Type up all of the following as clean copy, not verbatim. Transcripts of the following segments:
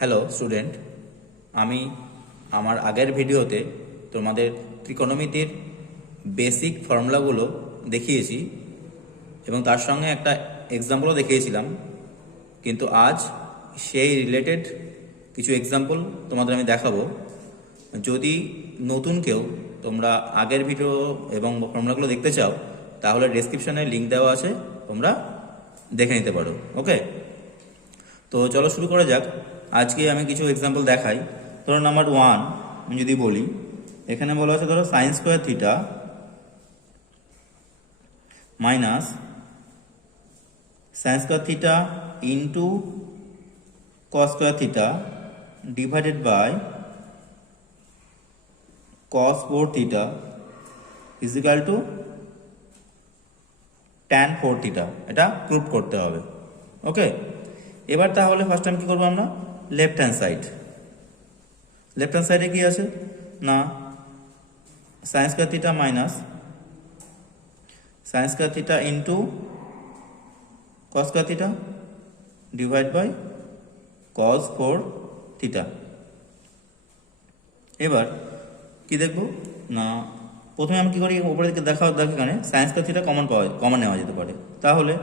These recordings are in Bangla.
হ্যালো স্টুডেন্ট, আমি আমার আগের ভিডিওতে তোমাদের ত্রিকোণমিতির বেসিক ফর্মুলাগুলো দেখিয়েছি এবং তার সঙ্গে একটা এক্সাম্পলও দেখিয়েছিলাম। কিন্তু আজ সেই রিলেটেড কিছু এক্সাম্পল তোমাদের আমি দেখাবো। যদি নতুন কেউ তোমরা আগের ভিডিও এবং ফর্মুলাগুলো দেখতে চাও তাহলে ডেসক্রিপশনে লিঙ্ক দেওয়া আছে, তোমরা দেখে নিতে পারো। ওকে, তো চলো শুরু করা যাক। আজকে আমি কিছু এক্সাম্পল দেখাই। ধরো নাম্বার 1 আমি যদি বলি, এখানে বলা আছে ধরো sine square theta minus sine square theta into cos square theta divided by cos 4 theta is equal to tan 4 theta. এটা প্রুভ করতে হবে। ওকে, এবার তাহলে ফার্স্ট টাইম কি করবো আমরা, লেফট হ্যান্ড সাইডে কি আছে না sine square theta minus sine square theta into cos square theta divide by cos 4 theta. এবার কি দেখবো না, প্রথমে আমি কি করি, উপরের দিকে দেখ এখানে সাইন স্কোয়ার থিটা কমন নেওয়া যেতে পারে। তাহলে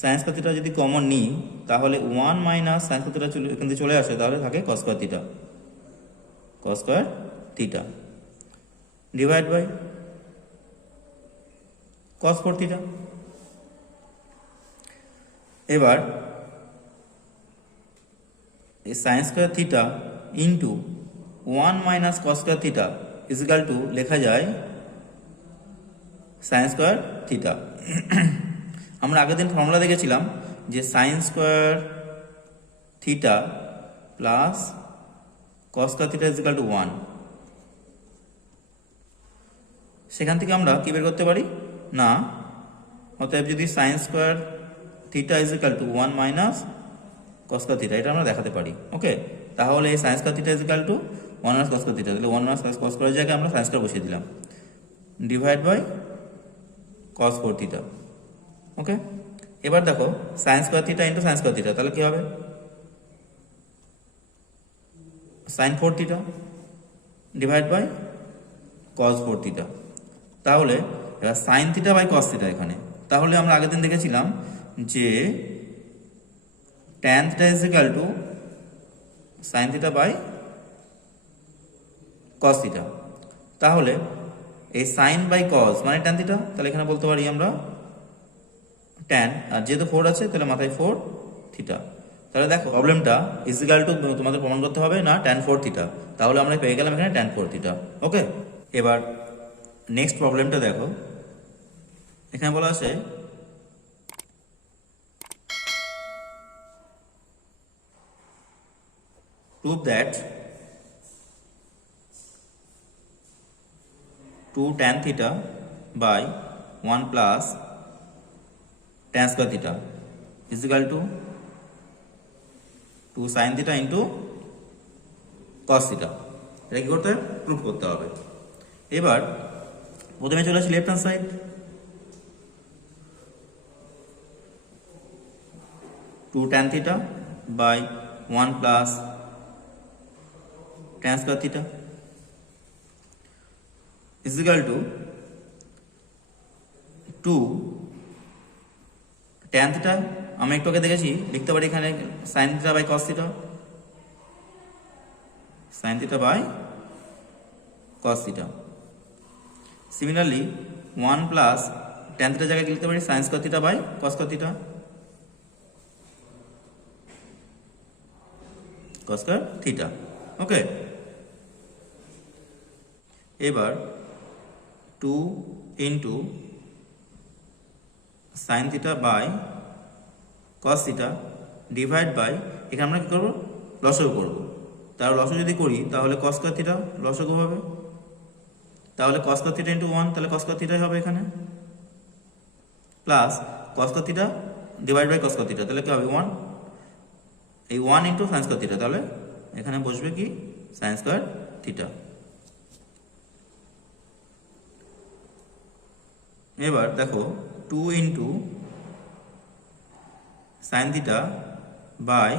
সাইন স্কোয়ার থিটা যদি কমন নিই তাহলে 1 মাইনাস সাইন স্কোয়ার থিটা এখান থেকে চলে আসে, তাহলে থাকে cos square theta divide by cos 4 theta. এবার এই sine square theta into 1 minus cos square theta is equal to লেখা যায় সাইন স্কোয়ার থিটা। আমরা আগের দিন ফর্মুলা দেখেছিলাম যে sign square theta plus cos square theta is equal two 1। সেখান থেকে আমরা কি বের করতে পারি না, অতএব যদি sign square theta is equal two 1 minus cos square theta, এটা আমরা দেখাতে পারি। ওকে, তাহলে এই sine square theta is equal two 1 minus cos square theta, তাহলে 1 মাইনাস কস স্কোয়ার জায়গায় আমরা সাইন স্কোয়ার বসিয়ে দিলাম divide by cos 4 theta. Okay, এবার দেখো sine square theta into sine square theta, তাহলে কি হবে sine 4 theta divide by cos 4 theta. তাহলে এবার sine theta by cos theta এখানে, তাহলে আমরা আগের দিন দেখেছিলাম যে tan theta is equal to sine theta by cos theta. তাহলে এই সাইন বাই কস মানে ট্যান থিটা, তাহলে এখানে বলতে পারি আমরা ট্যান, আর যেহেতু 4 আছে তাহলে মাথায় 4 থিটা। তাহলে দেখো প্রবলেমটা ইজ ইকাল টু তোমাদের প্রমাণ করতে হবে না ট্যান 4 থিটা, তাহলে আমরা পেয়ে গেলাম এখানে ট্যান 4 থিটা। ওকে, এবার নেক্সট প্রবলেমটা দেখো। এখানে বলা আছে prove that 2 tan theta by 1 plus tan square theta is equal to 2 sin theta into cos theta। এটা কি করতে হবে, প্রুভ করতে হবে। এবার প্রথমে চলে আসি left hand side, 2 tan theta by 1 plus tan square theta is equal to 2 tan theta, আমরা একটু আগে দেখেছি লিখতে পারি এখানে sin theta by cos theta, sin theta by cos theta। Similarly 1 plus tan theta জায়গায় লিখতে পারি sin square theta by cos square theta, cos square theta। Okay, এবার 2 into sine theta by cos theta divide by, এখানে আমরা কি করবো, লসাগু করবো। তার লসাগু যদি করি তাহলে কস স্কয়ার থিটা লসাগু হবে, তাহলে কস স্কয়ার থিটা ইন্টু 1, তাহলে কস স্কয়ার থিটাই হবে এখানে, plus cos square theta divide by cos square theta, তাহলে কি হবে 1, এই 1 ইন্টু সাইন স্কয়ার থিটা, তাহলে এখানে বসবে কি সাইন স্কয়ার থিটা। এবার দেখো 2 into sine theta by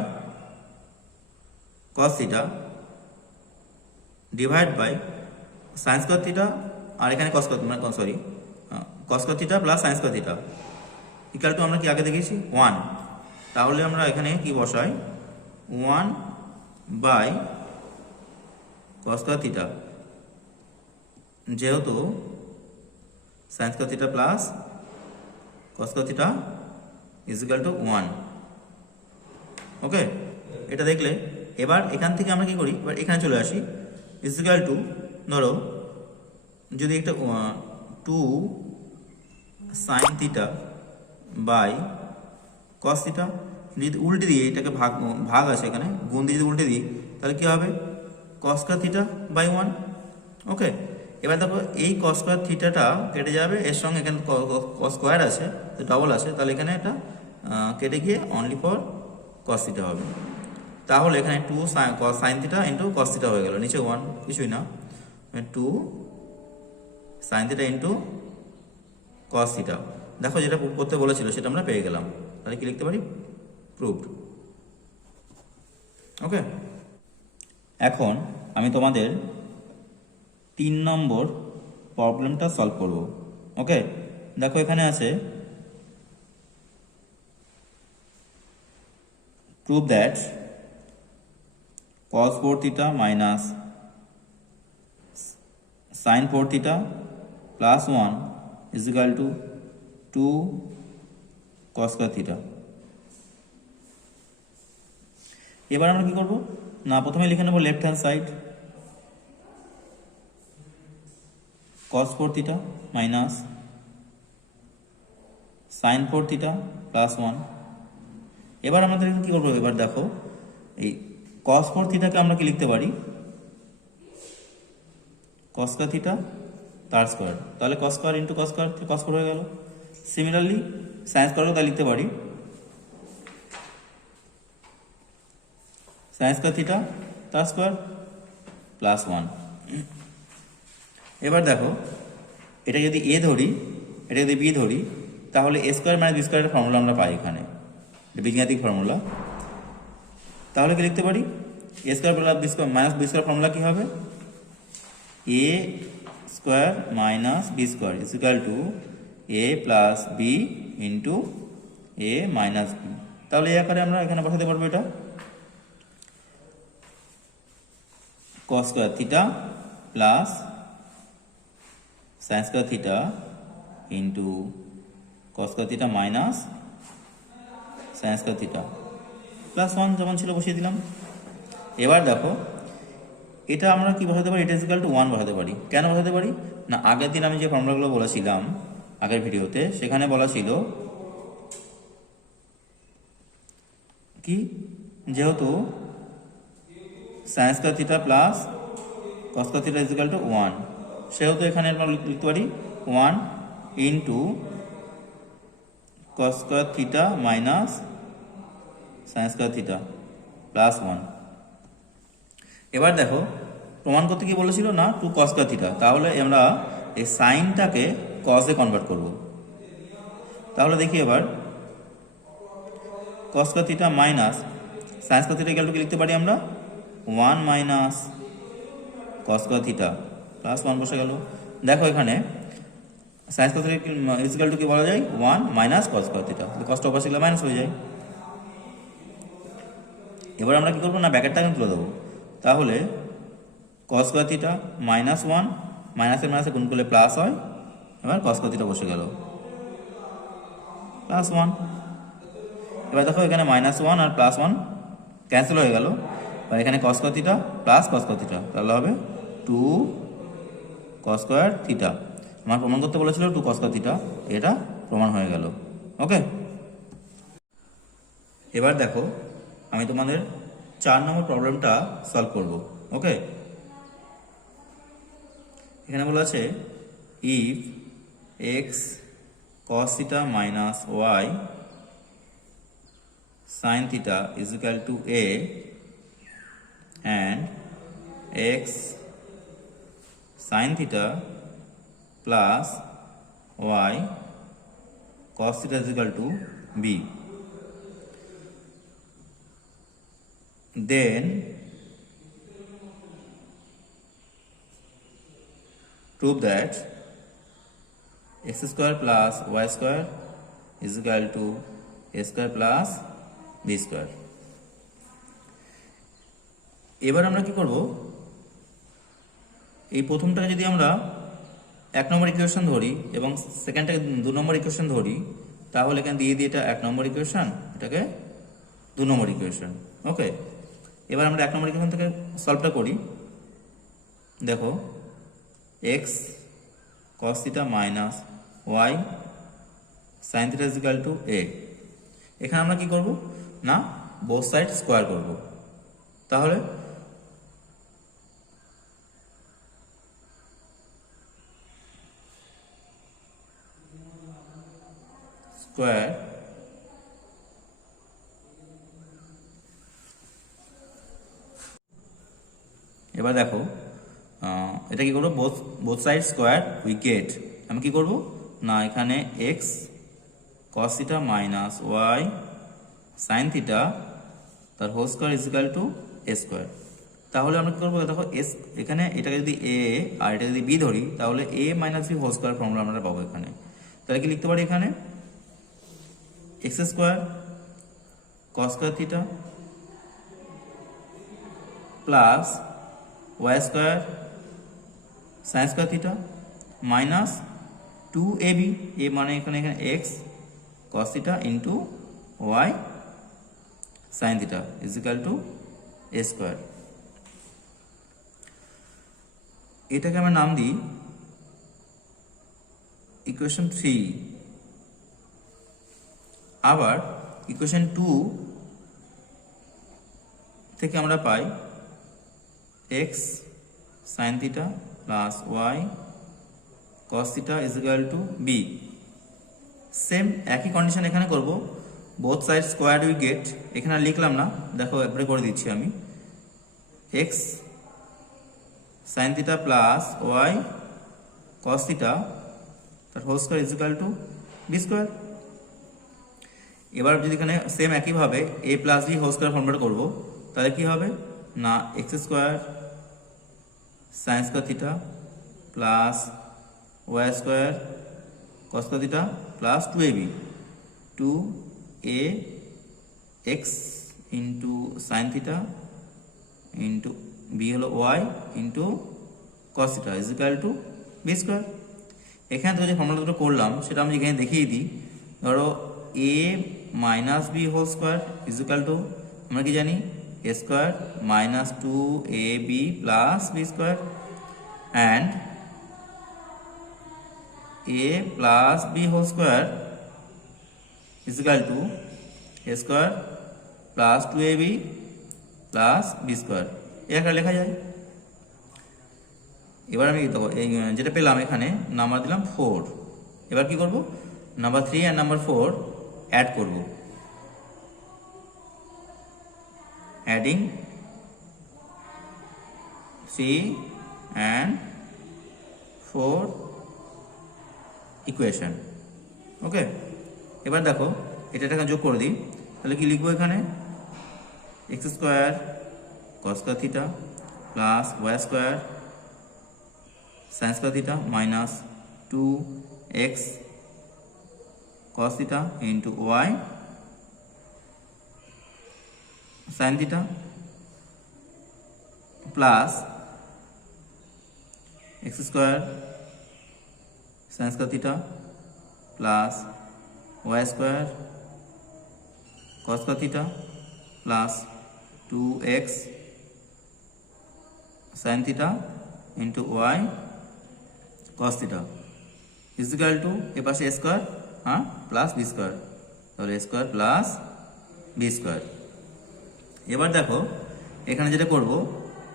cos theta divide by sine square theta, আর এখানে cos স্কয়ার মানে sorry cos square theta plus sine square theta equal to আমরা কি আগে দেখেছি 1। তাহলে আমরা এখানে কি বসাই 1 বাই cos স্কয়ার থিটা, যেহেতু sign square theta plus cos square theta is equal to 1। ওকে, এটা দেখলে এবার এখান থেকে আমরা কি করি, এবার এখানে চলে আসি ইজ ইকুয়াল টু, ধরো যদি একটা 2 sine theta by cos theta, যদি উল্টে দিই এটাকে ভাগ আছে এখানে গুণ দিয়ে যদি উল্টে দিই তাহলে কি হবে cos স্কয়ার থিটা বাই 1। ওকে, এবার দেখো এই cos স্কয়ার থিটাটা কেটে যাবে, এর সঙ্গে এখানে cos স্কয়ার আছে ডবল আছে, তাহলে এখানে এটা কেটে গিয়ে অনলি ফর cos থিটা হবে। তাহলে এখানে 2 sine theta into cos theta হয়ে গেল, নিচে 1 কিছুই না, 2 sine theta into cos theta. দেখো যেটা প্রুভ করতে বলেছিল সেটা আমরা পেয়ে গেলাম, তাহলে কি লিখতে পারি প্রুভড। ওকে, এখন আমি তোমাদের 3 নম্বর প্রবলেমটা সলভ করব। ওকে, দেখো এখানে আছে prove that cos 4 theta minus sin 4 theta plus 1 is equal to 2 cos square theta। এবার আমরা কি করব না, প্রথমে লিখে নেব left hand side cos 4 theta minus sin 4 theta plus 1। এবার আমাদের কি করবো, এবার দেখো এই cos 4 থিটাকে আমরা কি লিখতে পারি cos স্কয়ার থিটা তার স্কয়ার, তাহলে cos square into cos square cos 4 হয়ে গেল। সিমিলারলি sin স্কয়ারও তাই লিখতে পারি sin স্কয়ার থিটা তার স্কয়ার প্লাস 1। এবার দেখো এটা যদি a ধরি, এটা যদি b ধরি, তাহলে a স্কয়ার মাইনাস b স্কয়ারের ফর্মুলা আমরা পাই এখানে, বীজগাণিতিক ফর্মুলা। তাহলে কি লিখতে পারি a square plus b square minus b square formula কি হবে a square minus b square is equal to a plus b into a minus b। তাহলে এই আকারে আমরা এখানে বসাতে পারবো এটা cos square theta plus sin square theta into cos square theta minus sin square theta plus 1 যেমন ছিল বসিয়ে দিলাম। এবার দেখো এটা আমরা কি বসাতে পারি, এটা ইজ ইকুয়াল টু 1 বসাতে পারি। কেন বসাতে পারি না, আগের দিন আমি যে ফর্মুলাগুলো বলেছিলাম আগের ভিডিওতে, সেখানে বলা ছিল কি যেহেতু sin square theta plus cos square theta is equal to 1, সেহেতু এখানে আমরা লিখতে পারি 1 into cos square theta minus sin square theta plus 1। এবার দেখো প্রমাণ করতে কি বলেছিল না 2 cos স্কয়ার থিটা, তাহলে আমরা এই সাইনটাকে cos এ কনভার্ট করব। তাহলে দেখি এবার cos square theta minus sin square theta equal to কি লিখতে পারি আমরা 1 minus cos square theta plus 1 বসে গেল। দেখো এখানে sin square theta is equal to কি বলা যায় 1 minus cos square theta, cos টা বসে গেলে মাইনাস হয়ে যায়। এবার আমরা কি করবো না ব্র্যাকেটটাকে তুলে দেবো, তাহলে cos স্কয়ার থিটা মাইনাস 1 মাইনাসের মাইনাসে গুণ করলে প্লাস হয়, এবার cos স্কয়ার থিটা বসে গেল প্লাস 1। এবার দেখো এখানে মাইনাস 1 আর প্লাস 1 ক্যান্সেল হয়ে গেল, আর এখানে cos square theta plus cos square theta, তাহলে হবে 2 cos স্কয়ার থিটা। আমার প্রমাণ করতে বলেছিল 2 cos স্কয়ার থিটা, এটা প্রমাণ হয়ে গেল। ওকে, এবার দেখো আমি তোমাদের 4 নম্বর প্রবলেমটা সলভ করব। ওকে, এখানে বলা আছে if x cos theta minus y sin theta is equal to a and x sin theta plus y cos theta is equal to b, then prove that x square plus y square is equal to a square plus b square. এবার আমরা কি করব, এই প্রথমটাকে যদি আমরা 1 নম্বর ইকুয়েশন ধরি এবং সেকেন্ডটাকে 2 নম্বর ইকুয়েশন ধরি, তাহলে এখানে দিয়ে দিই এটা 1 নম্বর ইকুয়েশন, এটাকে 2 নম্বর ইকুয়েশন। ওকে, এবার আমরা 1 নম্বর ইকুয়েশন থেকে সলভটা করি। দেখো x cos theta minus y sin theta is equal to a। এখানে আমরা কি করব না, বোথ সাইড স্কোয়ার করব। তাহলে স্কোয়ার এবার দেখো এটা কি করবো, both side square we get, আমি কি করব না এখানে x cos theta minus y sin theta তার whole square is equal to a square. তাহলে আমরা কি করবো, দেখো s এখানে এটাকে যদি a আর এটা যদি b ধরি, তাহলে a minus b whole square formula আমরা পাবো এখানে। তাহলে কি লিখতে পারি এখানে x square cos square theta plus y square sin square theta minus 2ab, a মানে এখানে x cos theta into y sin থিটা is equal to a square. এটাকে আমরা নাম দিই ইকুয়েশন 3। আবার ইকুয়েশন 2 থেকে আমরা পাই x sin theta plus y cos theta is equal to b। Same একই কন্ডিশন এখানে করব, both side square we get, এখানে লিখলাম না, দেখো একবারে করে দিচ্ছি আমি, x sin theta plus y cos theta তার whole square is equal to b square. এবার যদি এখানে সেম একইভাবে a plus b whole square formula করব, তাহলে কি হবে না x square sin square theta plus y square cos square theta plus 2ab, 2ax into sin theta into b হলো y into cos theta is equal to b square. এখানে থেকে যে ফর্মুলা দুটো করলাম সেটা আমি এখানে দেখিয়ে দিই। ধরো a minus b whole square is equal to, আমরা কি জানি a square minus 2ab plus b square, and a plus b whole square is equal to a square plus 2ab plus b square, এটা লেখা যায়। এবার আমি যেটা পেলাম এখানে নাম্বার দিলাম 4। এবার কি করব, নাম্বার 3 আর নাম্বার 4 অ্যাড করব, অ্যাডিং 3 and 4 ইকুয়েশন। ওকে, এবার দেখো এটা যোগ করে দিই, তাহলে কি লিখবো এখানে x square cos square theta plus y square sin square theta minus 2x cos theta into y sin theta plus x square sin square theta plus y square cos square theta plus 2x sin theta into y cos theta is equal to এ পাশে a square plus b square, তাহলে a square plus b square. এবার দেখো এখানে যেটা করব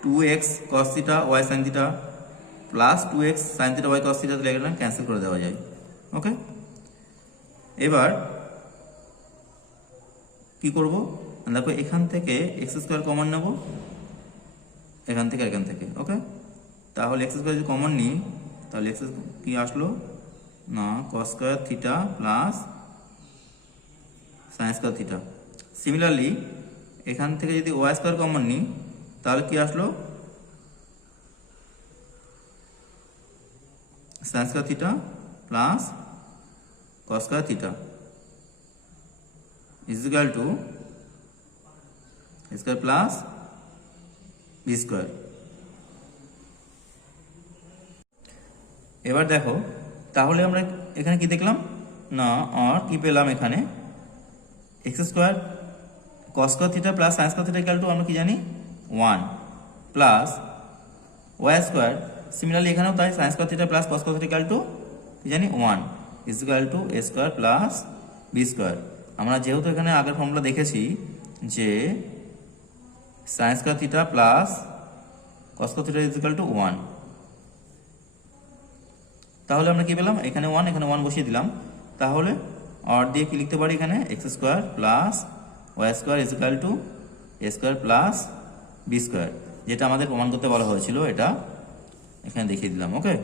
2x cos theta y sin theta plus 2x sin theta y cos theta, তাহলে এখানে ক্যান্সেল করে দেওয়া যায়। ওকে, এবার কি করব, দেখো এখান থেকে এক্স স্কোয়ার কমন নেব, এখান থেকে এখান থেকে। ওকে, তাহলে এক্স স্কোয়ার যদি কমন নিই তাহলে এক্স কি আসলো না cos square theta plus sin square theta. Similarly এখান থেকে যদি y স্কয়ার কমন নিই তাহলে কি আসলো sine square theta plus cos square theta is equal to square plus b square. এবার দেখো তাহলে আমরা এখানে কি দেখলাম না, আর কি পেলাম এখানে x square cos square theta plus sine square theta equal to আমরা কি জানি 1 প্লাস ওয়াই স্কোয়ার, সিমিলারলি এখানেও তাই sine square theta plus cos square theta equal to কি জানি 1 is equal to a square plus b square. আমরা যেহেতু এখানে আগের ফর্মুলা দেখেছি যে sine square theta plus cos square theta is equal to 1, তাহলে আমরা কি পেলাম এখানে 1 এখানে 1 বসিয়ে দিলাম। তাহলে আর দিয়ে কি লিখতে পারি এখানে x square plus y square is equal to a square plus b square, যেটা আমাদের প্রমাণ করতে বলা হয়েছিল, এটা এখানে দেখিয়ে দিলাম। ওকে।